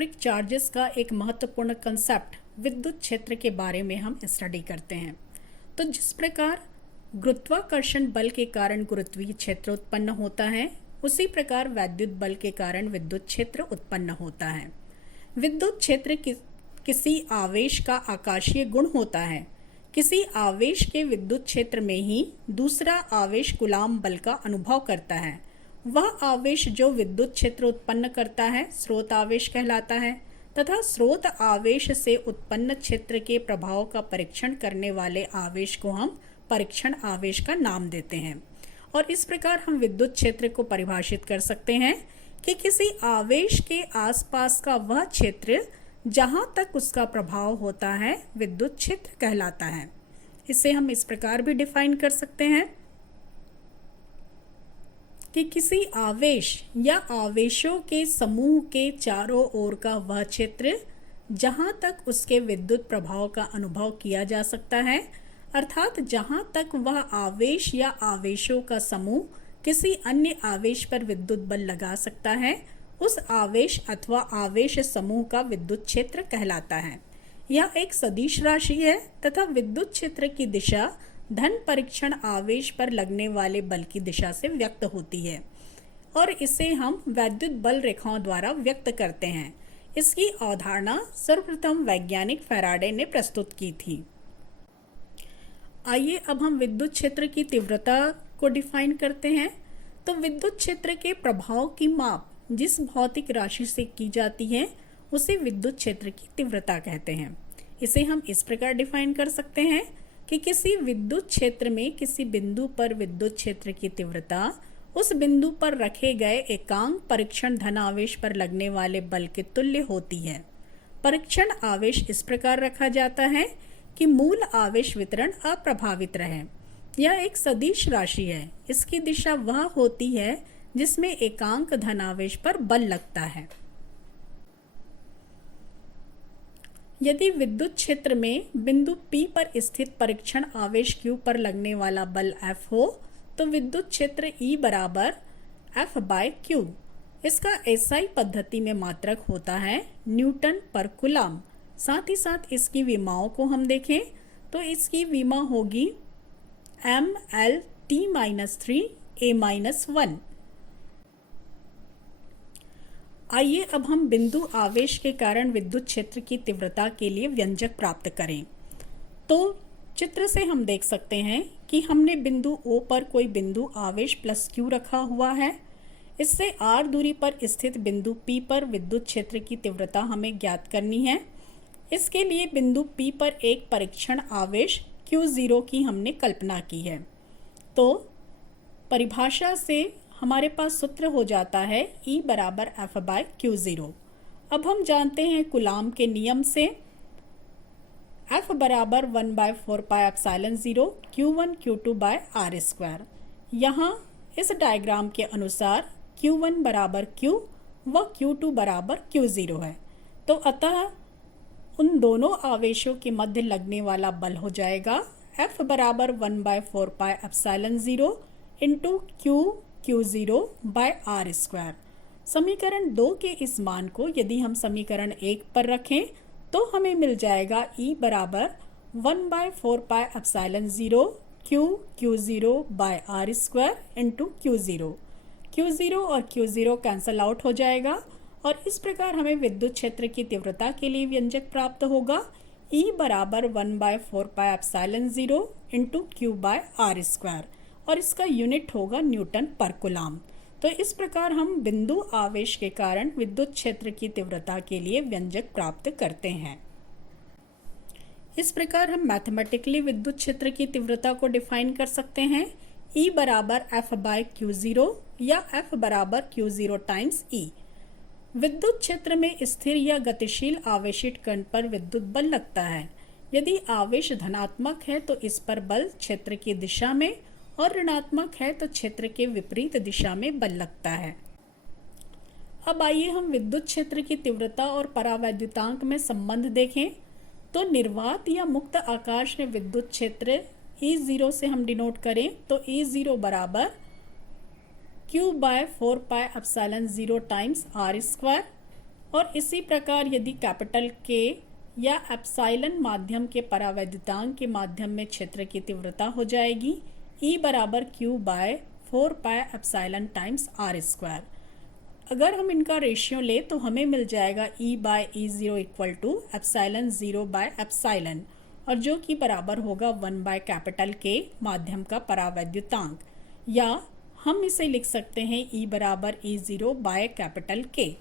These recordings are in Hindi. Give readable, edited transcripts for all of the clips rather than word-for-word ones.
इलेक्ट्रिक चार्जेस का एक महत्वपूर्ण कंसेप्ट विद्युत क्षेत्र के बारे में हम स्टडी करते हैं। तो जिस प्रकार गुरुत्वाकर्षण बल के कारण गुरुत्वीय क्षेत्र उत्पन्न होता है, उसी प्रकार वैद्युत बल के कारण विद्युत क्षेत्र उत्पन्न होता है। विद्युत क्षेत्र किसी आवेश का आकाशीय गुण होता है। किसी आवेश के विद्युत क्षेत्र में ही दूसरा आवेश कूलाम बल का अनुभव करता है। वह आवेश जो विद्युत क्षेत्र उत्पन्न करता है स्रोत आवेश कहलाता है तथा स्रोत आवेश से उत्पन्न क्षेत्र के प्रभाव का परीक्षण करने वाले आवेश को हम परीक्षण आवेश का नाम देते हैं। और इस प्रकार हम विद्युत क्षेत्र को परिभाषित कर सकते हैं कि किसी आवेश के आसपास का वह क्षेत्र जहाँ तक उसका प्रभाव होता है विद्युत क्षेत्र कहलाता है। इसे हम इस प्रकार भी डिफाइन कर सकते हैं कि किसी आवेश या आवेशों के समूह के चारों ओर का वह क्षेत्र जहाँ तक उसके विद्युत प्रभाव का अनुभव किया जा सकता है, अर्थात जहाँ तक वह आवेश या आवेशों का समूह किसी अन्य आवेश पर विद्युत बल लगा सकता है, उस आवेश अथवा आवेश समूह का विद्युत क्षेत्र कहलाता है। यह एक सदिश राशि है तथा विद्युत क्षेत्र की दिशा धन परीक्षण आवेश पर लगने वाले बल की दिशा से व्यक्त होती है और इसे हम वैद्युत बल रेखाओं द्वारा व्यक्त करते हैं। इसकी अवधारणा सर्वप्रथम वैज्ञानिक फैराडे ने प्रस्तुत की थी। आइए अब हम विद्युत क्षेत्र की तीव्रता को डिफाइन करते हैं। तो विद्युत क्षेत्र के प्रभाव की माप जिस भौतिक राशि से की जाती है उसे विद्युत क्षेत्र की तीव्रता कहते हैं। इसे हम इस प्रकार डिफाइन कर सकते हैं कि किसी विद्युत क्षेत्र में किसी बिंदु पर विद्युत क्षेत्र की तीव्रता उस बिंदु पर रखे गए एकांक परीक्षण धनावेश पर लगने वाले बल के तुल्य होती है। परीक्षण आवेश इस प्रकार रखा जाता है कि मूल आवेश वितरण अप्रभावित रहे। यह एक सदिश राशि है। इसकी दिशा वह होती है जिसमें एकांक धनावेश पर बल लगता है। यदि विद्युत क्षेत्र में बिंदु P पर स्थित परीक्षण आवेश Q पर लगने वाला बल F हो तो विद्युत क्षेत्र E बराबर F/Q। इसका SI पद्धति में मात्रक होता है न्यूटन पर कूलाम। साथ ही साथ इसकी विमाओं को हम देखें तो इसकी विमा होगी mLt-3A-1। आइए अब हम बिंदु आवेश के कारण विद्युत क्षेत्र की तीव्रता के लिए व्यंजक प्राप्त करें। तो चित्र से हम देख सकते हैं कि हमने बिंदु O पर कोई बिंदु आवेश प्लस Q रखा हुआ है। इससे R दूरी पर स्थित बिंदु P पर विद्युत क्षेत्र की तीव्रता हमें ज्ञात करनी है। इसके लिए बिंदु P पर एक परीक्षण आवेश Q0 की हमने कल्पना की है। तो परिभाषा से हमारे पास सूत्र हो जाता है E बराबर F/Q0। अब हम जानते हैं कूलाम के नियम से F बराबर 1/4πε0 Q1 Q2/R²। यहाँ इस डायग्राम के अनुसार Q1 बराबर Q व Q2 बराबर Q0 है। तो अतः उन दोनों आवेशों के मध्य लगने वाला बल हो जाएगा F बराबर 1/4πε0 इंटू Q0/R²। समीकरण 2 के इस मान को यदि हम समीकरण 1 पर रखें तो हमें मिल जाएगा E बराबर 1/4πε0 Q0/R² इंटू Q0। Q0 और Q0 कैंसल आउट हो जाएगा और इस प्रकार हमें विद्युत क्षेत्र की तीव्रता के लिए व्यंजक प्राप्त होगा E बराबर 1/4πε0 इंटू Q/R² और इसका यूनिट होगा न्यूटन पर कूलाम। तो इस प्रकार हम बिंदु आवेश के कारण विद्युत क्षेत्र की तीव्रता के लिए व्यंजक प्राप्त करते हैं। इस प्रकार हम मैथमेटिकली विद्युत क्षेत्र की तीव्रता को डिफाइन कर सकते हैं E बराबर F/Q0 या F बराबर Q0 टाइम्स E। विद्युत क्षेत्र में स्थिर या गतिशील आवेशित कण पर विद्युत बल लगता है। यदि आवेश धनात्मक है तो इस पर बल क्षेत्र की दिशा में और ऋणात्मक है तो क्षेत्र के विपरीत दिशा में बल लगता है। अब आइए हम विद्युत क्षेत्र की तीव्रता और परावैद्युतांक में संबंध देखें। तो निर्वात या मुक्त आकाश में विद्युत क्षेत्र E0 से हम डिनोट करें तो E0 बराबर Q/4πε0 टाइम्स R²। और इसी प्रकार यदि कैपिटल के या एप्सिलॉन माध्यम के परावैद्युतांक के माध्यम में क्षेत्र की तीव्रता हो जाएगी E बराबर Q by 4 pi epsilon times R square. अगर हम इनका रेशियो ले तो हमें मिल जाएगा E by E0 equal to epsilon 0 by epsilon, और जो कि बराबर होगा 1 बाय कैपिटल के माध्यम का परावैद्युतांक, या हम इसे लिख सकते हैं E बराबर E0 बाय कैपिटल के।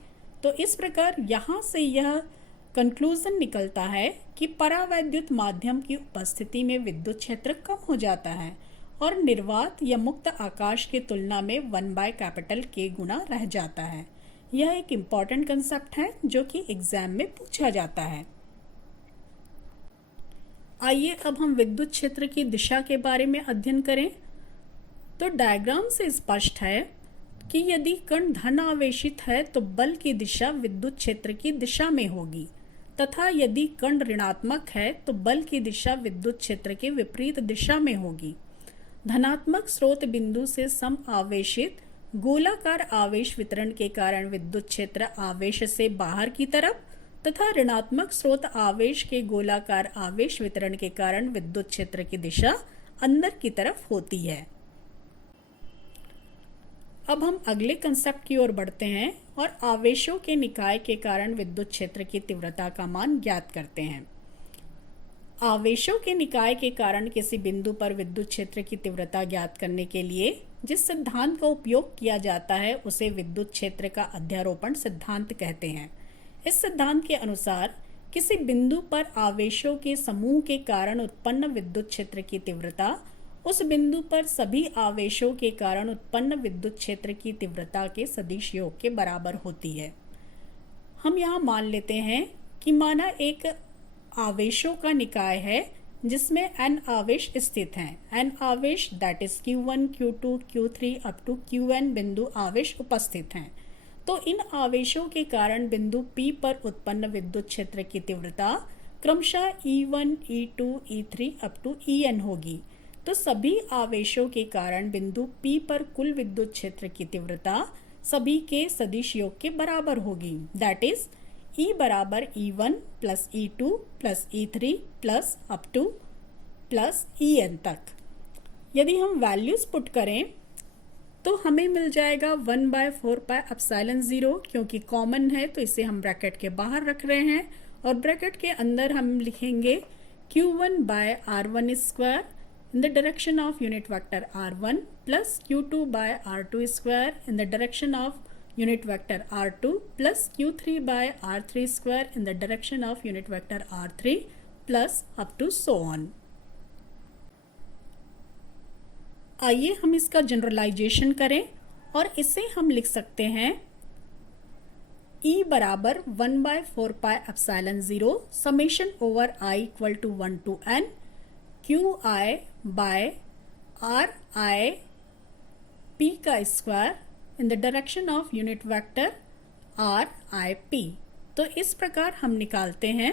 तो इस प्रकार यहाँ से यह कंक्लूजन निकलता है कि परावैद्युत माध्यम की उपस्थिति में विद्युत क्षेत्र कम हो जाता है और निर्वात या मुक्त आकाश की तुलना में 1 बाय कैपिटल के गुना रह जाता है। यह एक इम्पॉर्टेंट कंसेप्ट है जो कि एग्जाम में पूछा जाता है। आइए अब हम विद्युत क्षेत्र की दिशा के बारे में अध्ययन करें। तो डायग्राम से स्पष्ट है कि यदि कण धन आवेशित है तो बल की दिशा विद्युत क्षेत्र की दिशा में होगी, तथा यदि कण ऋणात्मक है तो बल की दिशा विद्युत क्षेत्र के विपरीत दिशा में होगी। धनात्मक स्रोत बिंदु से सम आवेशित गोलाकार आवेश वितरण के कारण विद्युत क्षेत्र आवेश से बाहर की तरफ तथा ऋणात्मक स्रोत आवेश के गोलाकार आवेश वितरण के कारण विद्युत क्षेत्र की दिशा अंदर की तरफ होती है। अब हम अगले कंसेप्ट की ओर बढ़ते हैं और आवेशों के निकाय के कारण विद्युत क्षेत्र की तीव्रता का मान ज्ञात करते हैं। आवेशों के निकाय के कारण किसी बिंदु पर विद्युत क्षेत्र की तीव्रता ज्ञात करने के लिए जिस सिद्धांत का उपयोग किया जाता है उसे विद्युत क्षेत्र का अध्यारोपण सिद्धांत कहते हैं। इस सिद्धांत के अनुसार किसी बिंदु पर आवेशों के समूह के कारण उत्पन्न विद्युत क्षेत्र की तीव्रता उस बिंदु पर सभी आवेशों के कारण उत्पन्न विद्युत क्षेत्र की तीव्रता के सदिश योग के बराबर होती है। हम यहाँ मान लेते हैं कि माना एक आवेशों का निकाय है जिसमें n आवेश स्थित हैं। n आवेश that is Q1, Q2, Q3 up to Qn बिंदु आवेश उपस्थित हैं। तो इन आवेशों के कारण बिंदु P पर उत्पन्न विद्युत क्षेत्र की तीव्रता क्रमशः E1, E2, E3 up to En होगी। तो सभी आवेशों के कारण बिंदु P पर कुल विद्युत क्षेत्र की तीव्रता सभी के सदिश योग के बराबर होगी, दैट इज E बराबर E1 plus E2 plus E3 plus up two plus En तक। यदि हम वैल्यूज पुट करें तो हमें मिल जाएगा 1 बाय 4 पाई एप्सिलॉन 0, क्योंकि कॉमन है तो इसे हम ब्रैकेट के बाहर रख रहे हैं, और ब्रैकेट के अंदर हम लिखेंगे Q1 by R1 square in the direction of unit vector r1 plus q2 by r2 square in the direction of unit vector r2 plus q3 by r3 square in the direction of unit vector r3 plus up to so on। आइए हम इसका जनरलाइजेशन करें और इसे हम लिख सकते हैं E बराबर 1 by 4 pi epsilon 0 summation over I equal to 1 to n QI by RI P का square in the direction of unit vector RIP। तो इस प्रकार हम निकालते हैं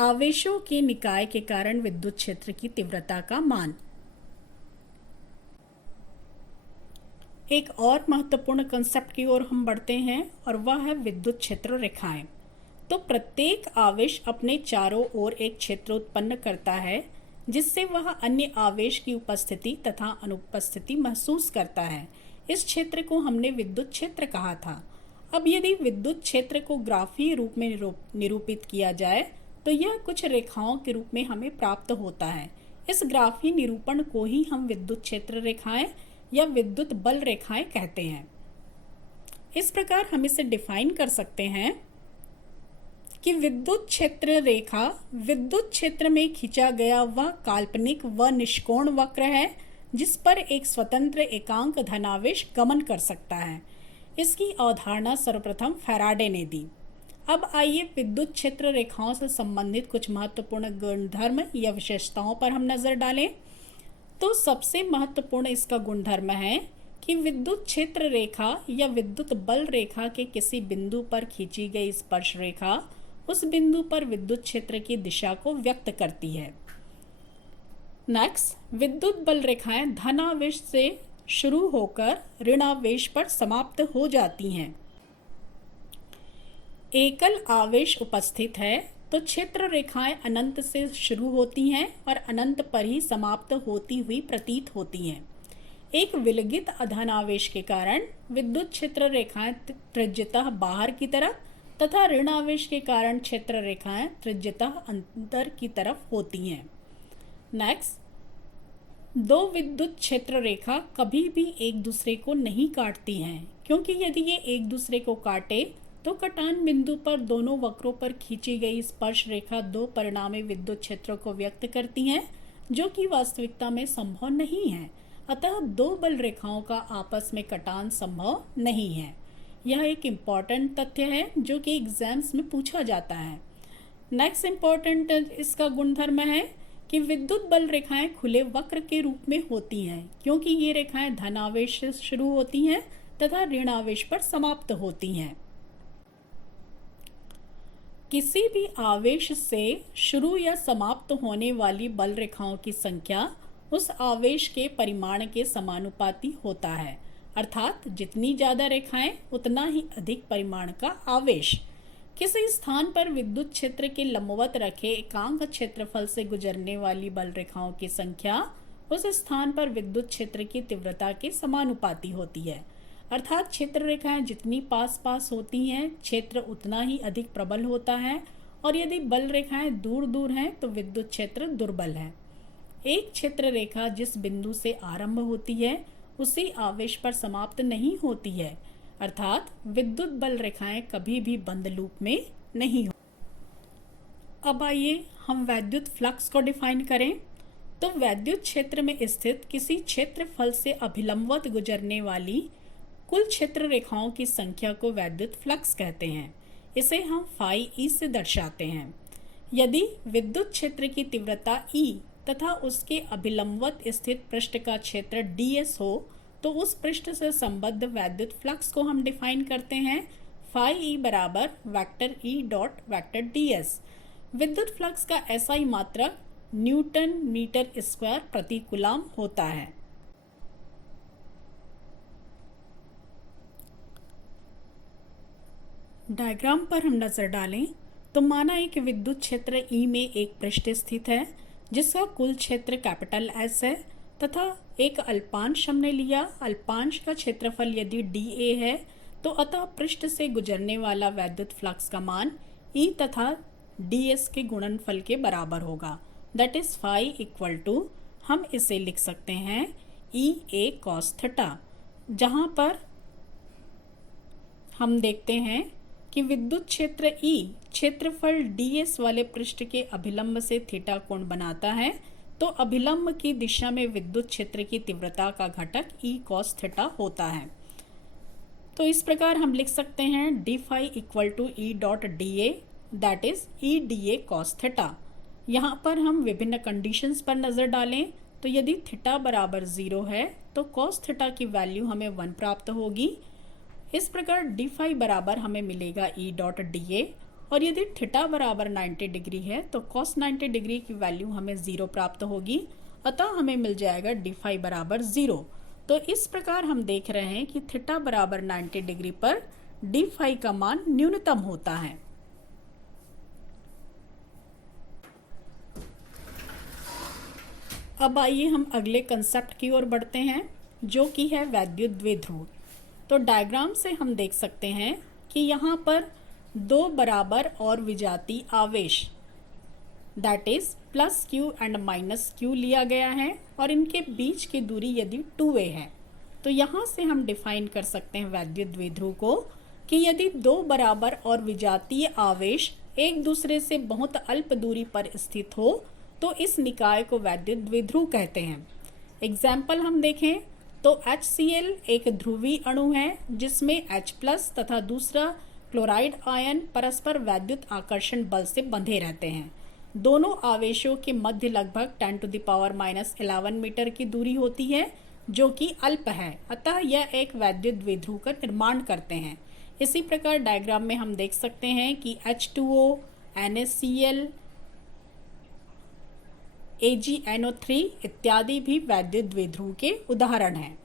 आवेशों के निकाय के कारण विद्युत क्षेत्र की तीव्रता का मान। एक और महत्वपूर्ण कंसेप्ट की ओर हम बढ़ते हैं और वह है विद्युत क्षेत्र रेखाएं। तो प्रत्येक आवेश अपने चारों ओर एक क्षेत्र उत्पन्न करता है जिससे वह अन्य आवेश की उपस्थिति तथा अनुपस्थिति महसूस करता है। इस क्षेत्र को हमने विद्युत क्षेत्र कहा था। अब यदि विद्युत क्षेत्र को ग्राफीय रूप में निरूपित किया जाए तो यह कुछ रेखाओं के रूप में हमें प्राप्त होता है। इस ग्राफीय निरूपण को ही हम विद्युत क्षेत्र रेखाएं या विद्युत बल रेखाएं कहते हैं। इस प्रकार हम इसे डिफाइन कर सकते हैं कि विद्युत क्षेत्र रेखा विद्युत क्षेत्र में खींचा गया वह काल्पनिक व निष्कोण वक्र है जिस पर एक स्वतंत्र एकांक धनावेश गमन कर सकता है। इसकी अवधारणा सर्वप्रथम फैराडे ने दी। अब आइए विद्युत क्षेत्र रेखाओं से संबंधित कुछ महत्वपूर्ण गुणधर्म या विशेषताओं पर हम नजर डालें। तो सबसे महत्वपूर्ण इसका गुणधर्म है कि विद्युत क्षेत्र रेखा या विद्युत बल रेखा के किसी बिंदु पर खींची गई स्पर्श रेखा उस बिंदु पर विद्युत क्षेत्र की दिशा को व्यक्त करती है। नेक्स्ट, विद्युत बल रेखाएं धनावेश से शुरू होकर ऋणावेश पर समाप्त हो जाती हैं। एकल आवेश उपस्थित है तो क्षेत्र रेखाएं अनंत से शुरू होती हैं और अनंत पर ही समाप्त होती हुई प्रतीत होती हैं। एक विलगित धनावेश के कारण विद्युत क्षेत्र रेखाएं त्रिज्यतः बाहर की तरफ तथा ऋण आवेश के कारण क्षेत्र रेखाएं त्रिज्यतः अंदर की तरफ होती हैं। नेक्स्ट, दो विद्युत क्षेत्र रेखा कभी भी एक दूसरे को नहीं काटती हैं, क्योंकि यदि ये एक दूसरे को काटे तो कटान बिंदु पर दोनों वक्रों पर खींची गई स्पर्श रेखा दो परिणामी विद्युत क्षेत्रों को व्यक्त करती हैं, जो कि वास्तविकता में संभव नहीं है। अतः दो बल रेखाओं का आपस में कटान संभव नहीं है। यह एक इम्पॉर्टेंट तथ्य है जो कि एग्जाम्स में पूछा जाता है। नेक्स्ट इम्पॉर्टेंट इसका गुणधर्म है कि विद्युत बल रेखाएं खुले वक्र के रूप में होती हैं, क्योंकि ये रेखाएं धन आवेश से शुरू होती हैं तथा ऋण आवेश पर समाप्त होती हैं। किसी भी आवेश से शुरू या समाप्त होने वाली बल रेखाओं की संख्या उस आवेश के परिमाण के समानुपाती होता है, अर्थात जितनी ज्यादा रेखाएं उतना ही अधिक परिमाण का आवेश। किसी स्थान पर विद्युत क्षेत्र के लंबवत रखे एकांक क्षेत्रफल से गुजरने वाली बल रेखाओं की संख्या उस स्थान पर विद्युत क्षेत्र की तीव्रता के समानुपाती होती है, अर्थात क्षेत्र रेखाएं जितनी पास पास होती हैं क्षेत्र उतना ही अधिक प्रबल होता है, और यदि बल रेखाएं दूर दूर हैं तो विद्युत क्षेत्र दुर्बल है। एक क्षेत्र रेखा जिस बिंदु से आरंभ होती है उसी आवेश पर समाप्त नहीं होती है, अर्थात विद्युत बल रेखाएं कभी भी बंद लूप में नहीं हो। अब आइए हम वैद्युत फ्लक्स को डिफाइन करें। तो वैद्युत क्षेत्र में स्थित किसी क्षेत्रफल से अभिलंबवत गुजरने वाली कुल क्षेत्र रेखाओं की संख्या को वैद्युत फ्लक्स कहते हैं। इसे हम फाई ई से दर्शाते हैं। यदि विद्युत क्षेत्र की तीव्रता ई तथा उसके अभिलंबवत स्थित पृष्ठ का क्षेत्र ds हो तो उस पृष्ठ से संबद्ध वैद्युत फ्लक्स को हम डिफाइन करते हैं फाई ई बराबर vector E dot vector ds। विद्युत फ्लक्स का SI मात्रक न्यूटन मीटर स्क्वायर प्रति कूलम होता है। डायग्राम पर हम नजर डालें तो माना एक विद्युत क्षेत्र E में एक पृष्ठ स्थित है जिसका कुल क्षेत्र कैपिटल S है तथा एक अल्पांश हमने लिया। अल्पांश का क्षेत्रफल यदि dA है तो अतः पृष्ठ से गुजरने वाला वैद्युत फ्लक्स का मान E तथा ds के गुणनफल के बराबर होगा। That is phi equal to, हम इसे लिख सकते हैं EA cos थीटा, जहाँ पर हम देखते हैं कि विद्युत क्षेत्र E क्षेत्रफल ds वाले पृष्ठ के अभिलंब से थीटा कोण बनाता है, तो अभिलंब की दिशा में विद्युत क्षेत्र की तीव्रता का घटक E cos थीटा होता है। तो इस प्रकार हम लिख सकते हैं d phi equal to E dot dA, that is E dA cos theta. यहाँ पर हम विभिन्न कंडीशंस पर नजर डालें तो यदि थीटा बराबर 0 है तो cos थीटा की वैल्यू हमें 1 प्राप्त होगी। इस प्रकार d फाई बराबर हमें मिलेगा E डॉट dA, और यदि थीटा बराबर 90 डिग्री है तो cos 90 डिग्री की वैल्यू हमें 0 प्राप्त होगी, अतः हमें मिल जाएगा d फाई बराबर 0। तो इस प्रकार हम देख रहे हैं कि थीटा बराबर 90 डिग्री पर d फाई का मान न्यूनतम होता है। अब आइए हम अगले कंसेप्ट की ओर बढ़ते हैं जो कि है वैद्युत द्विध्रुव। तो डायग्राम से हम देख सकते हैं कि यहाँ पर दो बराबर और विजातीय आवेश that is plus q and minus q लिया गया है और इनके बीच की दूरी यदि 2a है तो यहाँ से हम डिफाइन कर सकते हैं वैद्युत द्विध्रुव को कि यदि दो बराबर और विजातीय आवेश एक दूसरे से बहुत अल्प दूरी पर स्थित हो तो इस निकाय को वैद्युत द्विध्रुव कहते हैं। एग्जाम्पल हम देखें तो HCl एक ध्रुवीय अणु है जिसमें H+ तथा दूसरा क्लोराइड आयन परस्पर वैद्युत आकर्षण बल से बंधे रहते हैं। दोनों आवेशों के मध्य लगभग 10⁻11 मीटर की दूरी होती है जो कि अल्प है, अतः यह एक वैद्युत द्विध्रुव का निर्माण करते हैं। इसी प्रकार डायग्राम में हम देख सकते हैं कि H2O, NaCl, AgNO3 इत्यादि भी वैद्युत द्विध्रुव के उदाहरण हैं।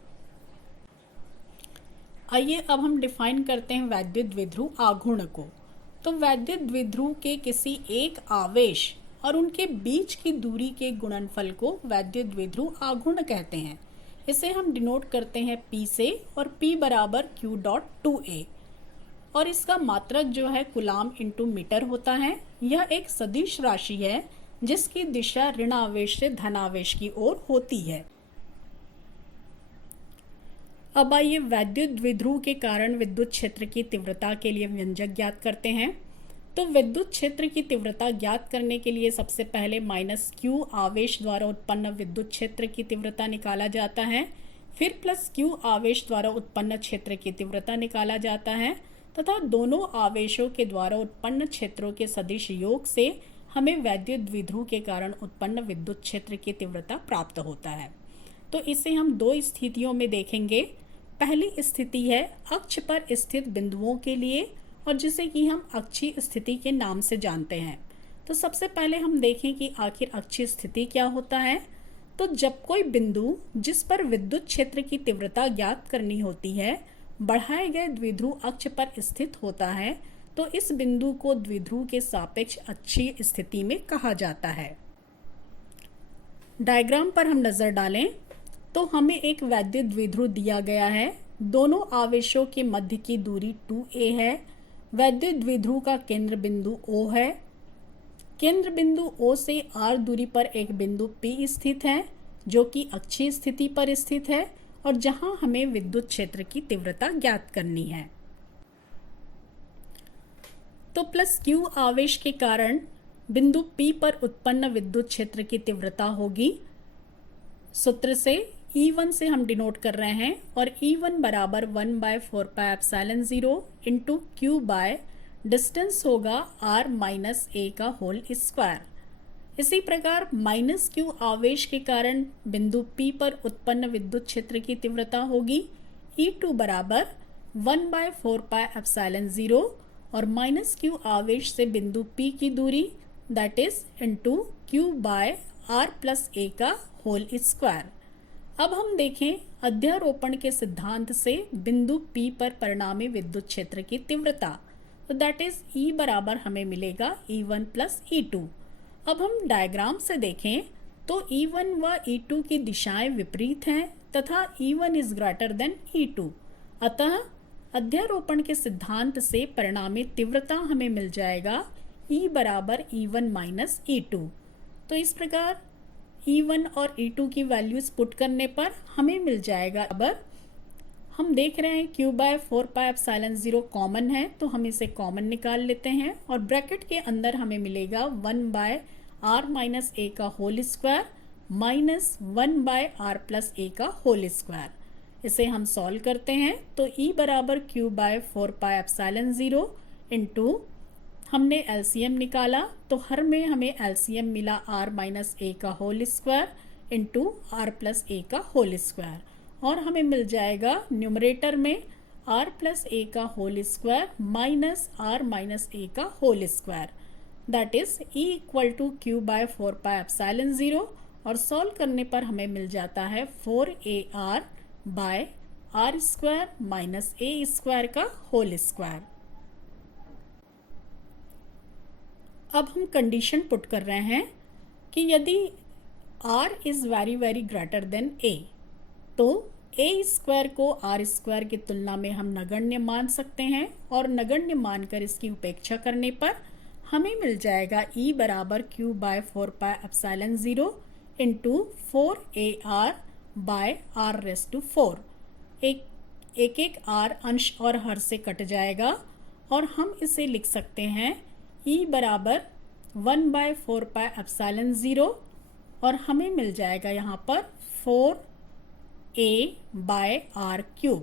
आइए अब हम डिफाइन करते हैं वैद्युत द्विध्रुव आघूर्ण को। तो वैद्युत द्विध्रुव के किसी एक आवेश और उनके बीच की दूरी के गुणनफल को वैद्युत द्विध्रुव आघूर्ण कहते हैं। इसे हम डिनोट करते हैं P से और P बराबर Q डॉट 2A और इसका मात्रक जो है कूलाम इंटू मीटर होता है। यह एक सदिश राशि है जिसकी दिशा ऋण आवेश से धन आवेश की ओर होती है। अब आइए वैद्युत द्विध्रुव के कारण विद्युत क्षेत्र की तीव्रता के लिए व्यंजक ज्ञात करते हैं। तो विद्युत क्षेत्र की तीव्रता ज्ञात करने के लिए सबसे पहले -q आवेश द्वारा उत्पन्न विद्युत क्षेत्र की तीव्रता निकाला जाता है, फिर +q आवेश द्वारा उत्पन्न क्षेत्र की तीव्रता निकाला जाता है तथा दोनों आवेशों के द्वारा उत्पन्न क्षेत्रों के सदिश योग से हमें वैद्युत द्विध्रुव के कारण उत्पन्न विद्युत क्षेत्र की तीव्रता प्राप्त होता है। तो इसे हम दो स्थितियों में देखेंगे। पहली स्थिति है अक्ष पर स्थित बिंदुओं के लिए और जिसे कि हम अक्षीय स्थिति के नाम से जानते हैं। तो सबसे पहले हम देखें कि आखिर अक्षीय स्थिति क्या होता है। तो जब कोई बिंदु जिस पर विद्युत क्षेत्र की तीव्रता ज्ञात करनी होती है बढ़ाए गए द्विध्रुव अक्ष पर स्थित होता है तो इस बिंदु को द्विध्रुव के सापेक्ष अक्षीय स्थिति में कहा जाता है। डायग्राम पर हम नजर डालें तो हमें एक वैद्युत द्विध्रुव दिया गया है। दोनों आवेशों के मध्य की दूरी 2a है। वैद्युत द्विध्रुव का केंद्र बिंदु O है। केंद्र बिंदु O से r दूरी पर एक बिंदु P स्थित है जो कि अक्षीय स्थिति पर स्थित है और जहां हमें विद्युत क्षेत्र की तीव्रता ज्ञात करनी है। तो +q आवेश के कारण बिंदु P पर उत्पन्न विद्युत क्षेत्र की तीव्रता होगी। सूत्र से E1 से हम डिनोट कर रहे हैं और E1 बराबर 1/4πε0 इंटू Q बाय डिस्टेंस होगा r माइनस a का होल स्क्वायर। इसी प्रकार -q आवेश के कारण बिंदु P पर उत्पन्न विद्युत क्षेत्र की तीव्रता होगी E2 बराबर 1/4πε0 और -q आवेश से बिंदु P की दूरी that is into Q by r plus a का होल स्क्वायर। अब हम देखें अध्यारोपण के सिद्धांत से बिंदु P पर परिणामी विद्युत क्षेत्र की तीव्रता। तो दैट इज E बराबर हमें मिलेगा E1 प्लस E2। अब हम डायग्राम से देखें तो E1 व E2 की दिशाएं विपरीत हैं तथा E1 is greater than E2। अतः अध्यारोपण के सिद्धांत से परिणामी तीव्रता हमें मिल जाएगा E बराबर E1 माइनस E2। तो इस प्रकार E1 और E2 की वैल्यूज पुट करने पर हमें मिल जाएगा। अब हम देख रहे हैं Q/4πε0 कॉमन है तो हम इसे कॉमन निकाल लेते हैं और ब्रैकेट के अंदर हमें मिलेगा 1/r माइनस a का whole square minus 1/r plus a का होल स्क्वायर। इसे हम सॉल्व करते हैं तो E बराबर Q/4πε0 इंटू हमने एलसीएम निकाला तो हर में हमें एलसीएम मिला r माइनस a का whole square into r plus a का होल स्क्वायर और हमें मिल जाएगा न्यूमरेटर में r प्लस a का whole square minus r minus a का whole square that is E equal to Q/4πε0 और सॉल्व करने पर हमें मिल जाता है 4ar by r square minus a square का होल स्क्वायर। अब हम कंडीशन पुट कर रहे हैं कि यदि r is very very greater than a तो a स्क्वायर को r स्क्वायर की तुलना में हम नगण्य मान सकते हैं और नगण्य मानकर इसकी उपेक्षा करने पर हमें मिल जाएगा E बराबर Q/4πε0 into 4ar bye r⁴। एक r अंश और हर से कट जाएगा और हम इसे लिख सकते हैं E बराबर 1/4πε0 और हमें मिल जाएगा यहाँ पर 4a/r³।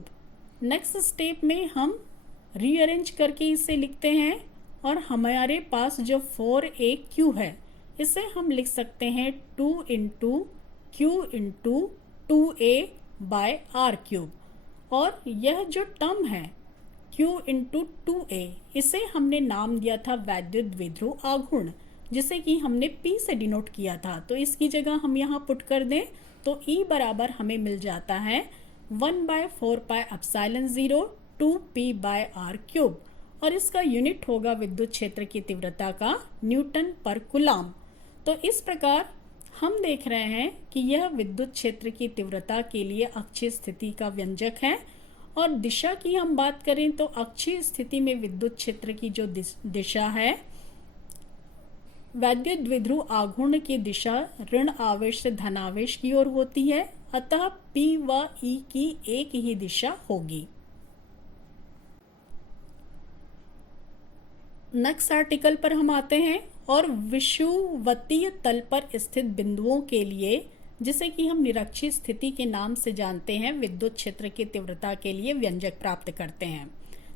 नेक्स्ट स्टेप में हम रीअरेंज करके इसे लिखते हैं और हमारे पास जो 4aq है इसे हम लिख सकते हैं 2 इंटू q इंटू 2a/r³ और यह जो टर्म है Q इंटू 2a इसे हमने नाम दिया था वैद्युत द्विध्रुव आघूर्ण जिसे कि हमने P से डिनोट किया था। तो इसकी जगह हम यहाँ पुट कर दें तो E बराबर हमें मिल जाता है 1/4πε0 2p/r³ और इसका यूनिट होगा विद्युत क्षेत्र की तीव्रता का न्यूटन पर कूलाम। तो इस प्रकार हम देख रहे हैं कि यह विद्युत क्षेत्र की तीव्रता के लिए अक्षीय स्थिति का व्यंजक है। और दिशा की हम बात करें तो अक्षीय स्थिति में विद्युत क्षेत्र की जो दिशा है, वैद्युत द्विध्रुव आघूर्ण की दिशा ऋण आवेश से धनावेश की ओर होती है, अतः P व E की एक ही दिशा होगी। नेक्स्ट आर्टिकल पर हम आते हैं और विषुवतीय तल पर स्थित बिंदुओं के लिए, जिसे कि हम निरक्षीय स्थिति के नाम से जानते हैं, विद्युत क्षेत्र की तीव्रता के लिए व्यंजक प्राप्त करते हैं।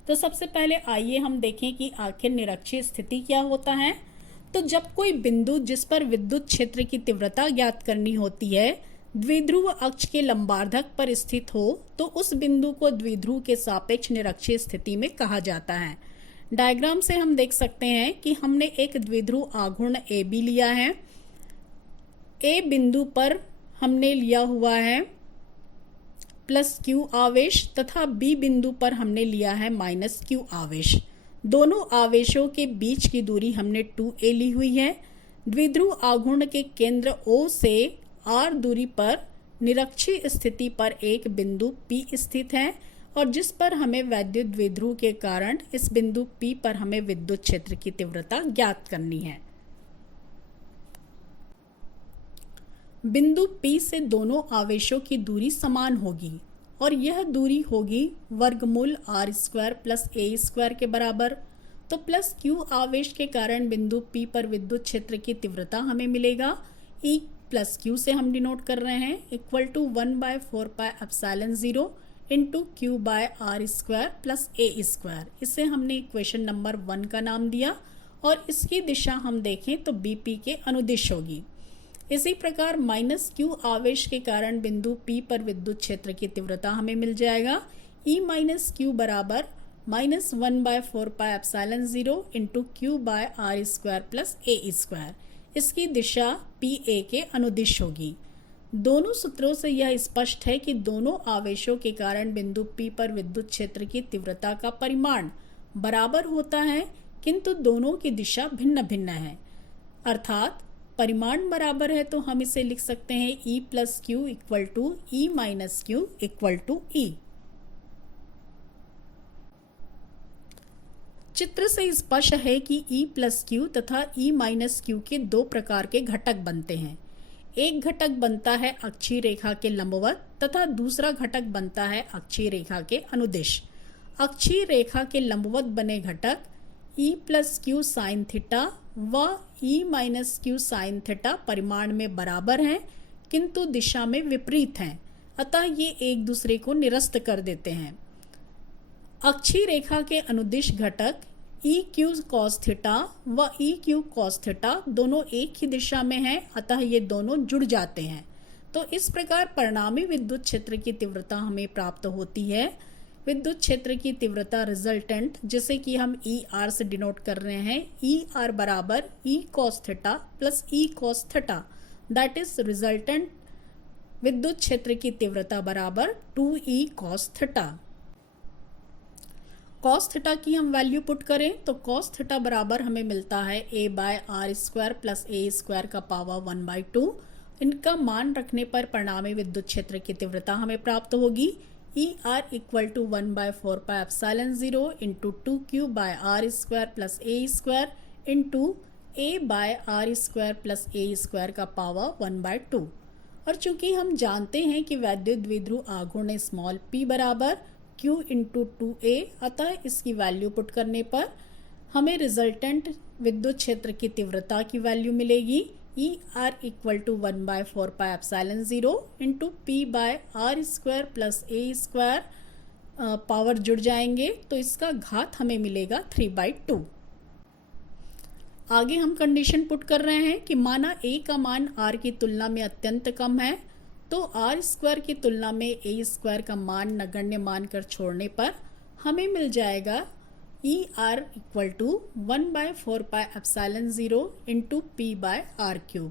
तो सबसे पहले आइए हम देखें कि आखिर निरक्षीय स्थिति क्या होता है। तो जब कोई बिंदु जिस पर विद्युत क्षेत्र की तीव्रता ज्ञात करनी होती है द्विध्रुव अक्ष के लंबार्धक पर स्थित हो, तो उस बिंदु को द्विध्रुव के सापेक्ष निरक्षीय स्थिति में कहा जाता है। डायग्राम से हम देख सकते हैं कि हमने एक द्विध्रुव आघूर्ण AB लिया है। A बिंदु पर हमने लिया हुआ है +Q आवेश तथा B बिंदु पर हमने लिया है -Q आवेश। दोनों आवेशों के बीच की दूरी हमने 2a ली हुई है। द्विध्रुव आघूर्ण के केंद्र O से R दूरी पर निरक्षीय स्थिति पर एक बिंदु P स्थित है और जिस पर हमें वैद्युत द्विध्रुव के कारण इस बिंदु P पर हमें विद्युत क्षेत्र की तीव्रता ज्ञात करनी है। बिंदु P से दोनों आवेशों की दूरी समान होगी और यह दूरी होगी वर्गमूल r² + a² के बराबर। तो +Q आवेश के कारण बिंदु P पर विद्युत क्षेत्र की तीव्रता हमें मिलेगा। E + Q से हम डिनोट कर रहे हैं = 1/4πε0 × Q/r² + a²। इसे हमने इक्वेशन नंबर 1 का नाम दिया और इसकी दिशा हम देखें तो BP के अनुदिश होगी। इसी प्रकार -Q आवेश के कारण बिंदु P पर विद्युत क्षेत्र की तीव्रता हमें मिल जाएगा। E - Q बराबर -1/4πε0 × Q/r² + a²। इसकी दिशा PA के अनुदिश होगी। दोनों सूत्रों से यह स्पष्ट है कि दोनों आवेशों के कारण बिंदु P पर विद्युत क्षेत्र की तीव्रता का परिमाण बराबर होता है, किंतु दोनों की दिशा भिन्न भिन्न है। अर्थात परिमाण बराबर है तो हम इसे लिख सकते हैं E + Q = E - Q = E। चित्र से स्पष्ट है कि E + Q तथा E - Q के दो प्रकार के घटक बनते हैं। एक घटक बनता है अक्षीय रेखा के लंबवत तथा दूसरा घटक बनता है अक्षीय रेखा के अनुदिश। अक्षीय रेखा के लंबवत बने घटक E + Q sin थीटा व E - Q sin थीटा परिमाण में बराबर हैं, किंतु दिशा में विपरीत हैं, अतः ये एक दूसरे को निरस्त कर देते हैं। अक्षीय रेखा के अनुदिश घटक EQ cos थीटा व EQ cos थीटा दोनों एक ही दिशा में हैं, अतः ये दोनों जुड़ जाते हैं। तो इस प्रकार परिणामी विद्युत क्षेत्र की तीव्रता हमें प्राप्त होती है। विद्युत क्षेत्र की तीव्रता रिजल्टेंट, जिसे कि हम ER से डिनोट कर रहे हैं, ER बराबर E cos theta + E cos theta, that is resultant विद्युत क्षेत्र की तीव्रता बराबर 2E cos theta. cos theta की हम वैल्यू पुट करें तो cos थीटा बराबर हमें मिलता है a/r² + a² का पावर 1/2। इनका मान रखने पर परिणामी विद्युत क्षेत्र की तीव्रता हमें प्राप्त होगी। ER = 1/4πε0 × 2Q/r² + a² × a/r² + a² का पावर 1/2। और चूंकि हम जानते हैं कि वैद्युत द्विध्रुव आघूर्ण स्मॉल p बराबर Q × 2a, अतः इसकी वैल्यू पुट करने पर हमें रिजल्टेंट विद्युत क्षेत्र की तीव्रता की वैल्यू मिलेगी। ER = 1/4πε0 × p/r² + a²। पावर जुड़ जाएंगे तो इसका घात हमें मिलेगा 3/2। आगे हम कंडीशन पुट कर रहे हैं कि माना A का मान R की तुलना में अत्यंत कम है, तो r² की तुलना में a² का मान नगण्य मानकर छोड़ने पर हमें मिल जाएगा ER = 1/4πε0 × p/r³।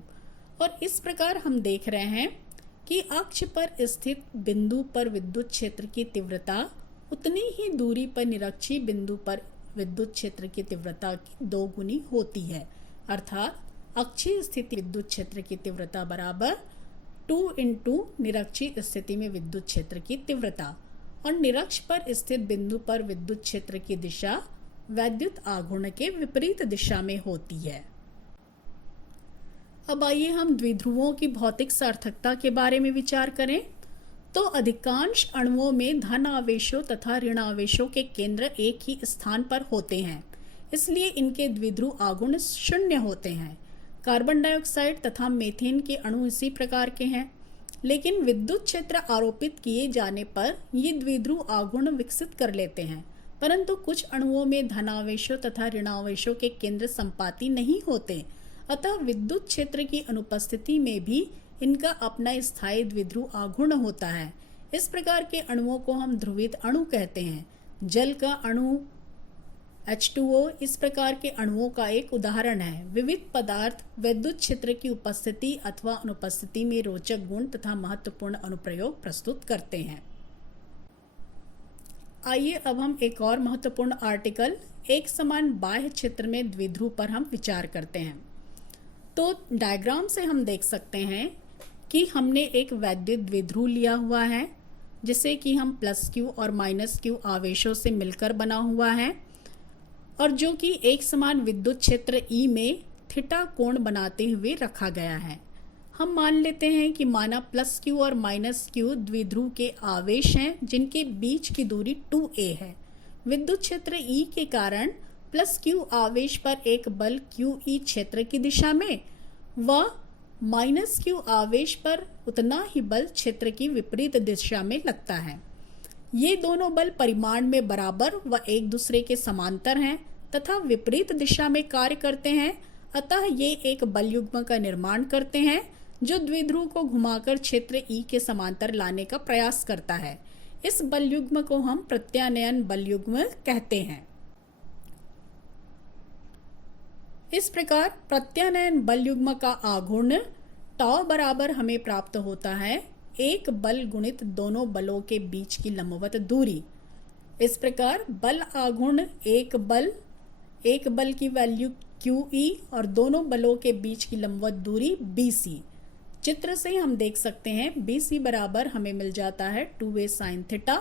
और इस प्रकार हम देख रहे हैं कि अक्ष पर स्थित बिंदु पर विद्युत क्षेत्र की तीव्रता उतनी ही दूरी पर निरक्षीय बिंदु पर विद्युत क्षेत्र की तीव्रता की 2 गुनी होती है। अर्थात अक्षीय स्थिति विद्युत क्षेत्र की तीव्रता बराबर 2 इंटू निरक्षीय स्थिति में विद्युत क्षेत्र की तीव्रता, और निरक्ष पर स्थित बिंदु पर विद्युत क्षेत्र की दिशा वैद्युत आघूर्ण के विपरीत दिशा में होती है। अब आइए हम द्विध्रुवों की भौतिक सार्थकता के बारे में विचार करें। तो अधिकांश अणुओं में धन आवेशों तथा ऋण आवेशों के केंद्र एक ही स्थान पर होते हैं, इसलिए इनके द्विध्रुव आघूर्ण शून्य होते हैं। कार्बन डाइऑक्साइड तथा मीथेन के अणु इसी प्रकार के हैं, लेकिन विद्युत क्षेत्र आरोपित किए जाने पर ये द्विध्रुव आघूर्ण विकसित कर लेते हैं। परंतु कुछ अणुओं में धनावेशों तथा ऋणावेशों के केंद्र संपाती नहीं होते, अतः विद्युत क्षेत्र की अनुपस्थिति में भी इनका अपना स्थायी द्विध्रुव आघूर्ण होता है। इस प्रकार के अणुओं को हम ध्रुवित अणु कहते हैं। जल का अणु H2O इस प्रकार के अणुओं का एक उदाहरण है। विविध पदार्थ विद्युत क्षेत्र की उपस्थिति अथवा अनुपस्थिति में रोचक गुण तथा महत्वपूर्ण अनुप्रयोग प्रस्तुत करते हैं। आइए अब हम एक और महत्वपूर्ण आर्टिकल एक समान बाह्य क्षेत्र में द्विध्रुव पर हम विचार करते हैं। तो डायग्राम से हम देख सकते हैं कि हमने एक वैद्युत द्विध्रुव लिया हुआ है, जिसे कि हम +Q और -Q आवेशों से मिलकर बना हुआ है, और जो कि एक समान विद्युत क्षेत्र E में थीटा कोण बनाते हुए रखा गया है। हम मान लेते हैं कि माना +Q और -Q द्विध्रुव के आवेश हैं, जिनके बीच की दूरी 2a है। विद्युत क्षेत्र E के कारण +Q आवेश पर एक बल QE क्षेत्र की दिशा में व -Q आवेश पर उतना ही बल क्षेत्र की विपरीत दिशा में लगता है। ये दोनों बल परिमाण में बराबर व एक दूसरे के समांतर हैं तथा विपरीत दिशा में कार्य करते हैं, अतः ये एक बल युग्म का निर्माण करते हैं जो द्विध्रुव को घुमाकर क्षेत्र E के समांतर लाने का प्रयास करता है। इस बल युग्म को हम प्रत्यानयन बल युग्म कहते हैं। इस प्रकार प्रत्यानयन बल युग्म का आघूर्ण टॉ बराबर हमें प्राप्त होता है एक बल गुणित दोनों बलों के बीच की लंबवत दूरी। इस प्रकार बल आघूर्ण एक बल की वैल्यू QE और दोनों बलों के बीच की लंबवत दूरी BC। चित्र से हम देख सकते हैं BC बराबर हमें मिल जाता है 2a sin थीटा।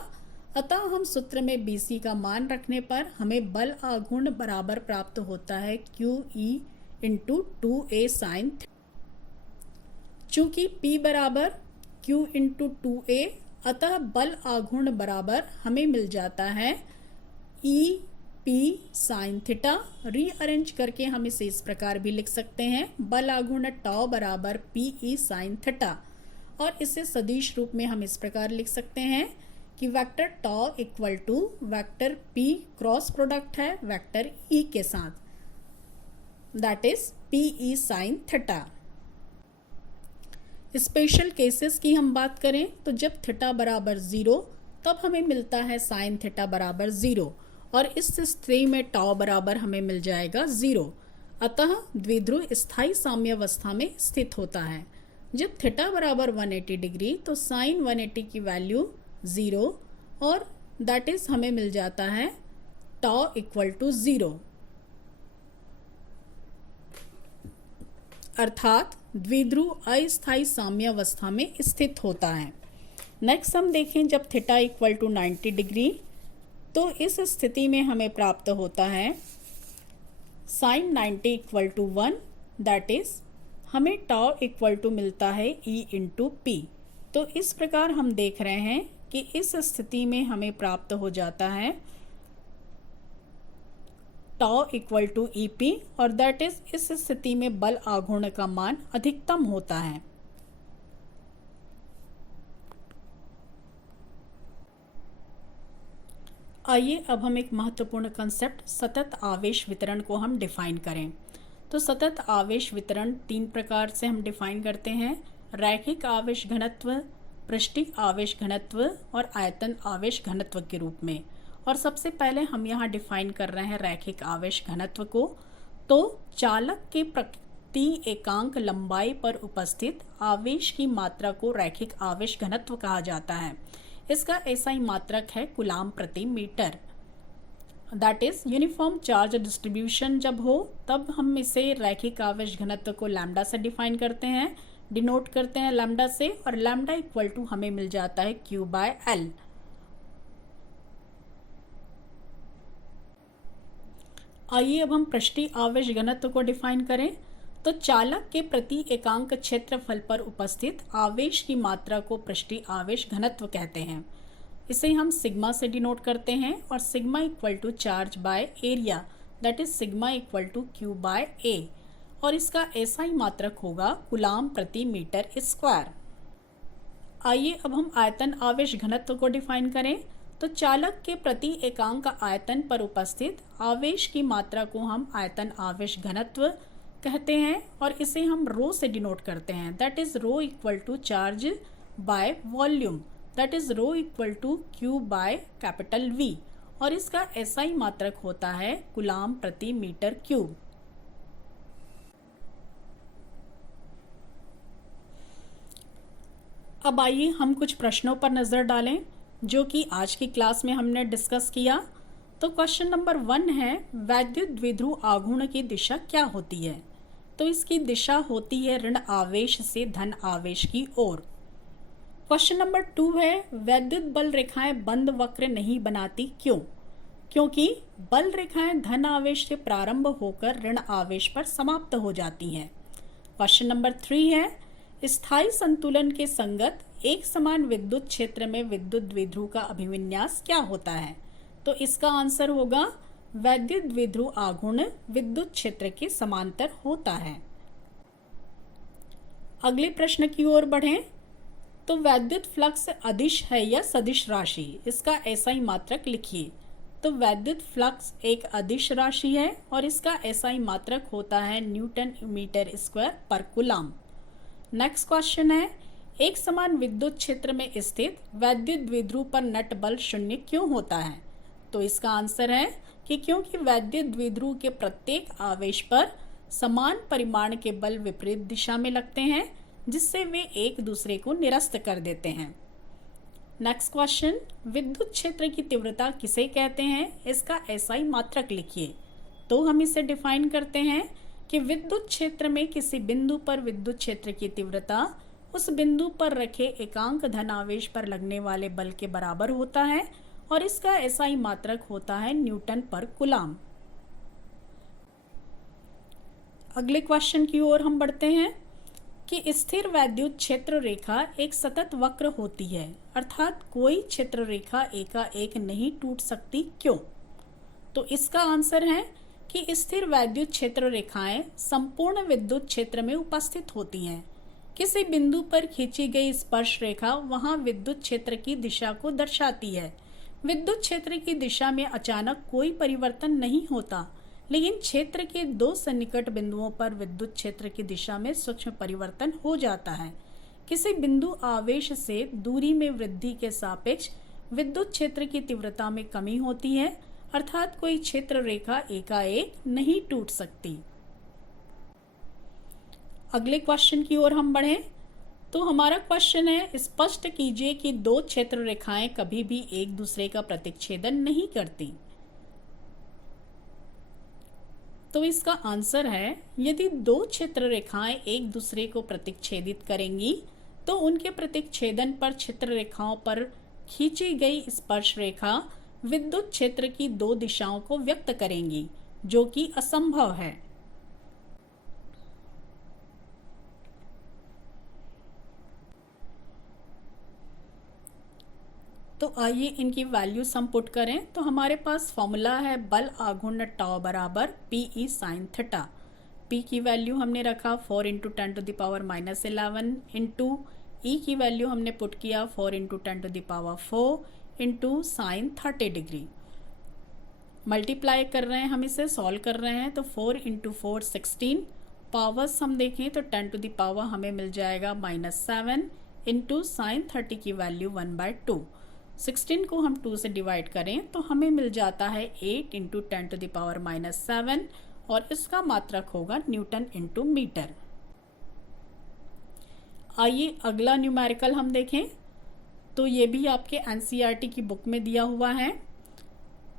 अतः हम सूत्र में BC का मान रखने पर हमें बल आघूर्ण बराबर प्राप्त होता है QE इंटू 2a sin। चूंकि P बराबर Q इंटू 2a, अतः बल आघूर्ण बराबर हमें मिल जाता है EP sin थीटा। रीअरेंज करके हम इसे इस प्रकार भी लिख सकते हैं, बल आघूर्ण टॉ बराबर PE sin थीटा। और इसे सदिश रूप में हम इस प्रकार लिख सकते हैं कि vector tau equal to vector P cross product है वेक्टर E के साथ, that is PE sin theta. Special cases की हम बात करें तो जब थीटा बराबर 0 तब हमें मिलता है साइन थीटा बराबर 0, और इस स्थिति में टॉ बराबर हमें मिल जाएगा 0। अतः द्विध्रुव स्थायी साम्यावस्था में स्थित होता है। जब थीटा बराबर 180 डिग्री तो साइन 180 की वैल्यू 0, और दैट इज हमें मिल जाता है टॉ इक्वल टू 0। अर्थात द्विध्रुव अस्थायी साम्यावस्था में स्थित होता है। नेक्स्ट हम देखें जब थीटा इक्वल टू 90 डिग्री, तो इस स्थिति में हमें प्राप्त होता है sine 90 equal to 1, that is हमें टॉ इक्वल टू मिलता है E इंटू P। तो इस प्रकार हम देख रहे हैं कि इस स्थिति में हमें प्राप्त हो जाता है टॉ इक्वल टू EP, और दैट इज इस स्थिति में बल आघूर्ण का मान अधिकतम होता है। आइए अब हम एक महत्वपूर्ण कंसेप्ट सतत आवेश वितरण को हम डिफाइन करें। तो सतत आवेश वितरण 3 प्रकार से हम डिफाइन करते हैं, रैखिक आवेश घनत्व, पृष्ठीय आवेश घनत्व और आयतन आवेश घनत्व के रूप में। और सबसे पहले हम यहाँ डिफाइन कर रहे हैं रैखिक आवेश घनत्व को। तो चालक के प्रति एकांक लंबाई पर उपस्थित आवेश की मात्रा को रैखिक आवेश घनत्व कहा जाता है। इसका एसआई मात्रक है कूलाम प्रति metre. That is uniform charge distribution जब हो तब हम इसे रैखिक आवेश घनत्व को लैम्डा से डिफाइन करते हैं, डिनोट करते हैं लैम्डा से, और लैम्डा इक्वल टू हमें मिल जाता है Q बाय एल। आइए अब हम पृष्ठीय आवेश घनत्व को डिफाइन करें। तो चालक के प्रति एकांक क्षेत्रफल पर उपस्थित आवेश की मात्रा को पृष्ठीय आवेश घनत्व कहते हैं। इसे हम सिग्मा से डिनोट करते हैं, और sigma equal to charge by area, that is sigma equal to Q by A, और इसका एसआई मात्रक होगा कूलाम प्रति मीटर स्क्वायर। आइए अब हम आयतन आवेश घनत्व को डिफाइन करें। तो चालक के प्रति एकांक आयतन पर उपस्थित आवेश की मात्रा को हम आयतन आवेश घनत्व कहते हैं, और इसे हम रो से डिनोट करते हैं, that is rho equal to charge by volume, that is rho equal to Q by capital V, और इसका एसआई मात्रक होता है कूलाम प्रति मीटर क्यूब। अब आइए हम कुछ प्रश्नों पर नज़र डालें जो कि आज की क्लास में हमने डिस्कस किया। तो क्वेश्चन नंबर 1 है, वैद्युत द्विध्रुव आघूर्ण की दिशा क्या होती है? तो इसकी दिशा होती है ऋण आवेश से धन आवेश की ओर। क्वेश्चन नंबर 2 है, वैद्युत बल रेखाएं बंद वक्र नहीं बनाती क्यों? क्योंकि बल रेखाएं धन आवेश से प्रारंभ होकर ऋण आवेश पर समाप्त हो जाती हैं। क्वेश्चन नंबर 3 है, स्थायी संतुलन के संगत एक समान विद्युत क्षेत्र में विद्युत द्विध्रुव का अभिविन्यास क्या होता है? तो इसका आंसर होगा वैद्युत द्विध्रुव आघूर्ण विद्युत क्षेत्र के समांतर होता है। अगले प्रश्न की ओर बढ़ें। तो वैद्युत फ्लक्स अदिश है या सदिश राशि? इसका एसआई मात्रक लिखिए। तो वैद्युत फ्लक्स एक अदिश राशि है और इसका एसआई मात्रक होता है न्यूटन मीटर स्क्वायर पर कूलाम। नेक्स्ट क्वेश्चन है, एक समान विद्युत क्षेत्र में स्थित वैद्युत द्विध्रुव पर नेट बल शून्य क्यों होता है? तो इसका आंसर है कि क्योंकि वैद्युत द्विध्रुव के प्रत्येक आवेश पर समान परिमाण के बल विपरीत दिशा में लगते हैं, जिससे वे एक दूसरे को निरस्त कर देते हैं। नेक्स्ट क्वेश्चन, विद्युत क्षेत्र की तीव्रता किसे कहते हैं? इसका एसआई मात्रक लिखिए। तो हम इसे डिफाइन करते हैं कि विद्युत क्षेत्र में किसी बिंदु पर विद्युत क्षेत्र की तीव्रता उस बिंदु पर रखे एकांक धन आवेश पर लगने वाले बल के बराबर होता है, और इसका एसआई मात्रक होता है न्यूटन पर कूलाम। अगले क्वेश्चन की ओर हम बढ़ते हैं कि स्थिर वैद्युत क्षेत्र रेखा एक सतत वक्र होती है, अर्थात कोई क्षेत्र रेखा एकाएक नहीं टूट सकती क्यों? तो इसका आंसर है कि स्थिर वैद्युत क्षेत्र रेखाएं संपूर्ण विद्युत क्षेत्र में उपस्थित होती हैं। किसी बिंदु पर खींची गई स्पर्श रेखा वहां विद्युत क्षेत्र की दिशा को दर्शाती है। विद्युत क्षेत्र की दिशा में अचानक कोई परिवर्तन नहीं होता, लेकिन क्षेत्र के दो सन्निकट बिंदुओं पर विद्युत क्षेत्र की दिशा में सूक्ष्म परिवर्तन हो जाता है। किसी बिंदु आवेश से दूरी में वृद्धि के सापेक्ष विद्युत क्षेत्र की तीव्रता में कमी होती है, अर्थात कोई क्षेत्र रेखा एकाएक नहीं टूट सकती। अगले क्वेश्चन की ओर हम बढ़ें। तो हमारा क्वेश्चन है, स्पष्ट कीजिए कि दो क्षेत्र रेखाएं कभी भी एक दूसरे का प्रतिच्छेदन नहीं करती। तो इसका आंसर है, यदि दो क्षेत्र रेखाएं एक दूसरे को प्रतिच्छेदित करेंगी तो उनके प्रतिच्छेदन पर क्षेत्र रेखाओं पर खींची गई स्पर्श रेखा विद्युत क्षेत्र की दो दिशाओं को व्यक्त करेंगी, जो कि असंभव है। तो आइए इनकी वैल्यूज हम पुट करें। तो हमारे पास फॉर्मूला है बल आघूर्ण टाउ बराबर PE sin थीटा। P की वैल्यू हमने रखा 4 × 10⁻11 इंटू E की वैल्यू हमने पुट किया 4 × 10⁴ इंटू साइन 30 डिग्री। मल्टीप्लाई कर रहे हैं, हम इसे सॉल्व कर रहे हैं। तो 4 × 4 16, पावर्स हम देखें तो 10⁻, हमें मिल जाएगा -7 इंटू साइन 30 की वैल्यू 1/2। 16 को हम 2 से डिवाइड करें तो हमें मिल जाता है 8 × 10⁻⁻7, और इसका मात्रक होगा न्यूटन इंटू मीटर। आइए अगला न्यूमेरिकल हम देखें। तो ये भी आपके NCERT की बुक में दिया हुआ है।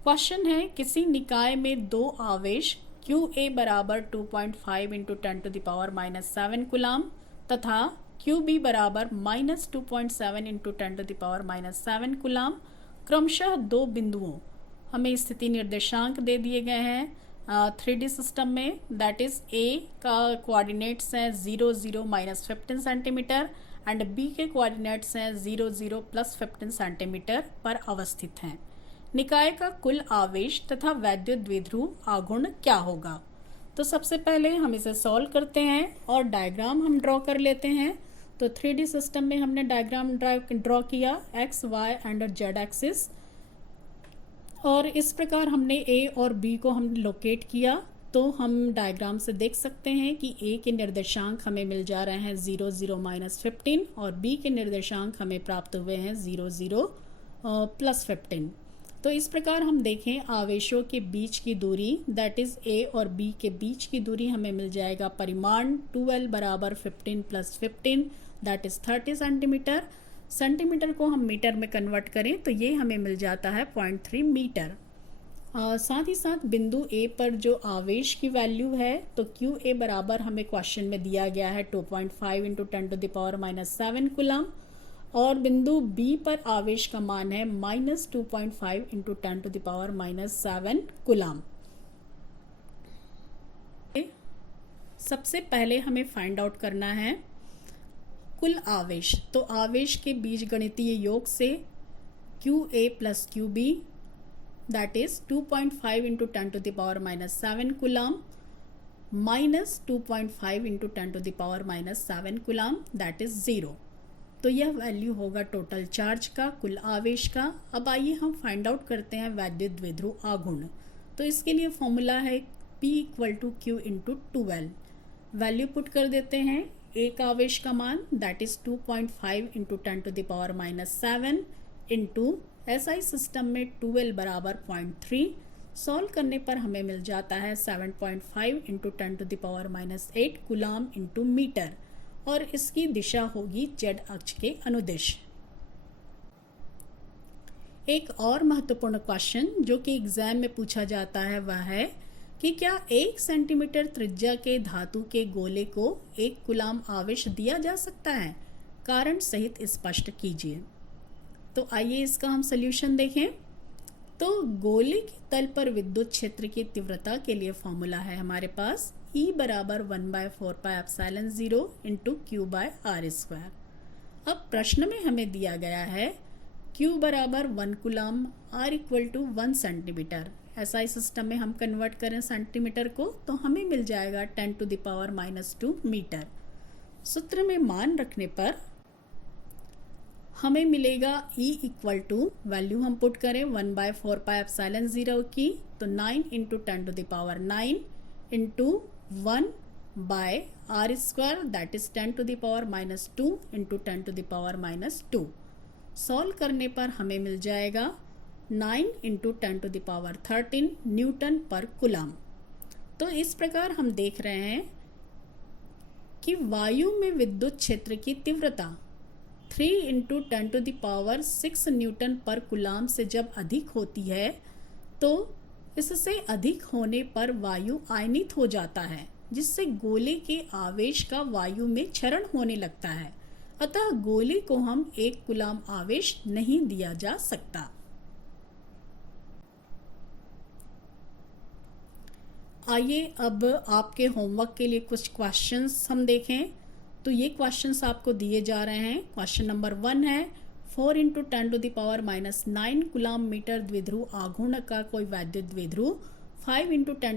क्वेश्चन है किसी निकाय में दो आवेश QA बराबर 2.5 इंटू 10⁻⁻7 कूलाम तथा QB बराबर -2.7 इंटू 10⁻⁻7 कूलाम क्रमशः दो बिंदुओं, हमें स्थिति निर्देशांक दे दिए गए हैं 3D सिस्टम में, दैट इज A का कोऑर्डिनेट्स हैं 0 0 -15 सेंटीमीटर एंड B के कोऑर्डिनेट्स हैं 0 0 +15 सेंटीमीटर पर अवस्थित हैं। निकाय का कुल आवेश तथा वैद्युत द्विध्रुव आघूर्ण क्या होगा। तो सबसे पहले हम इसे सॉल्व करते हैं और डायग्राम हम ड्रॉ कर लेते हैं। तो 3D सिस्टम में हमने डायग्राम ड्रॉ किया x, y and z axis, और इस प्रकार हमने A और B को हम लोकेट किया। तो हम डायग्राम से देख सकते हैं कि A के निर्देशांक हमें मिल जा रहे हैं 0 0 -15 और B के निर्देशांक हमें प्राप्त हुए हैं 0 0 +15। तो इस प्रकार हम देखें आवेशों के बीच की दूरी, दैट इज़ A और B के बीच की दूरी हमें मिल जाएगा परिमाण 2L बराबर 15 + 15 दैट इज़ 30 सेंटीमीटर। सेंटीमीटर को हम मीटर में कन्वर्ट करें तो ये हमें मिल जाता है 0.3 मीटर। साथ ही साथ बिंदु A पर जो आवेश की वैल्यू है तो QA बराबर हमें क्वेश्चन में दिया गया है 2.5 इंटू 10⁻⁻7 कूलाम और बिंदु B पर आवेश का मान है -2.5 इंटू 10⁻⁻7 कूलाम। सबसे पहले हमें फाइंड आउट करना है कुल आवेश। तो आवेश के बीजगणितीय योग से QA + QB that is 2.5 into 10⁻⁻7 coulomb -2.5 into 10⁻⁻7 coulomb that is 0। तो यह वैल्यू होगा टोटल चार्ज का, कुल आवेश का। अब आइए हम फाइंड आउट करते हैं वैद्युत द्विध्रुव आघूर्ण। तो इसके लिए फॉर्मूला है P = Q × 2L। Value put कर देते हैं। एक आवेश का मान that is 2.5 into 10⁻⁻7 into SI system में 2L बराबर 0.3। सॉल्व करने पर हमें मिल जाता है 7.5 इंटू 10⁻⁸ कूलाम इंटू मीटर और इसकी दिशा होगी Z अक्ष के अनुदिश। एक और महत्वपूर्ण क्वेश्चन जो कि एग्जाम में पूछा जाता है वह है कि क्या 1 सेंटीमीटर त्रिज्या के धातु के गोले को 1 कूलाम आवेश दिया जा सकता है? कारण सहित स्पष्ट कीजिए। तो आइए इसका हम सल्यूशन देखें। तो गोले के तल पर विद्युत क्षेत्र की तीव्रता के लिए फॉर्मूला है हमारे पास E बराबर 1/4πε0 इंटू Q/r²। अब प्रश्न में हमें दिया गया है Q बराबर 1 coulomb, R = 1 centimetre. SI system में हम कन्वर्ट करें सेंटीमीटर को तो हमें मिल जाएगा 10⁻⁻2 मीटर। सूत्र में मान रखने पर हमें मिलेगा E = वैल्यू हम पुट करें 1/4πε0 की तो 9 × 10⁹ into 1/r² that is 10⁻2 into 10⁻2। Solve करने पर हमें मिल जाएगा 9 × 10⁻13 न्यूटन पर कूलाम। तो इस प्रकार हम देख रहे हैं कि वायु में विद्युत क्षेत्र की तीव्रता 3 × 10⁶ न्यूटन पर कूलाम से जब अधिक होती है तो इससे अधिक होने पर वायु आयनित हो जाता है, जिससे गोले के आवेश का वायु में क्षरण होने लगता है। अतः गोले को हम 1 कूलाम आवेश नहीं दिया जा सकता। आइए अब आपके होमवर्क के लिए कुछ क्वेश्चंस हम देखें। तो ये क्वेश्चंस आपको दिए जा रहे हैं। क्वेश्चन नंबर 1 है 4 × 10⁻⁹ कूलाम मीटर द्विध्रुव आघूर्ण का कोई वैद्युत द्विध्रुव 5 ×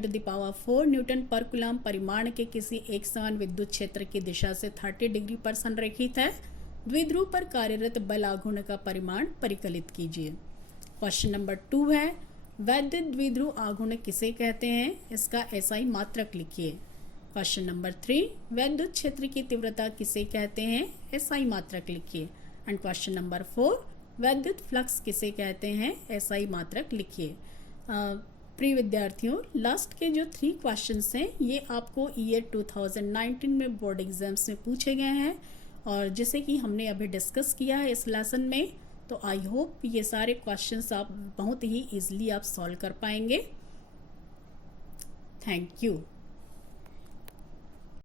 10⁴ न्यूटन पर कूलाम परिमाण के किसी एक समान विद्युत क्षेत्र की दिशा से 30 डिग्री पर संरेखित है। द्विध्रुव पर कार्यरत बल आघूर्ण का परिमाण परिकलित कीजिए। क्वेश्चन नंबर 2 है वैद्युत द्विध्रुव आघूर्ण किसे कहते हैं? इसका SI मात्रक लिखिए। क्वेश्चन नंबर 3 वैद्युत क्षेत्र की तीव्रता किसे कहते हैं? SI मात्रक लिखिए। एंड क्वेश्चन नंबर 4 वैद्युत फ्लक्स किसे कहते हैं? SI मात्रक लिखिए। प्रिय विद्यार्थियों, लास्ट के जो 3 क्वेश्चंस हैं ये आपको ईयर 2019 में बोर्ड एग्जाम्स में पूछे गए हैं और जिसे कि हमने अभी डिस्कस किया है इस लेसन में। तो आई होप ये सारे क्वेश्चंस आप बहुत ही ईजिली आप सॉल्व कर पाएंगे। Thank you.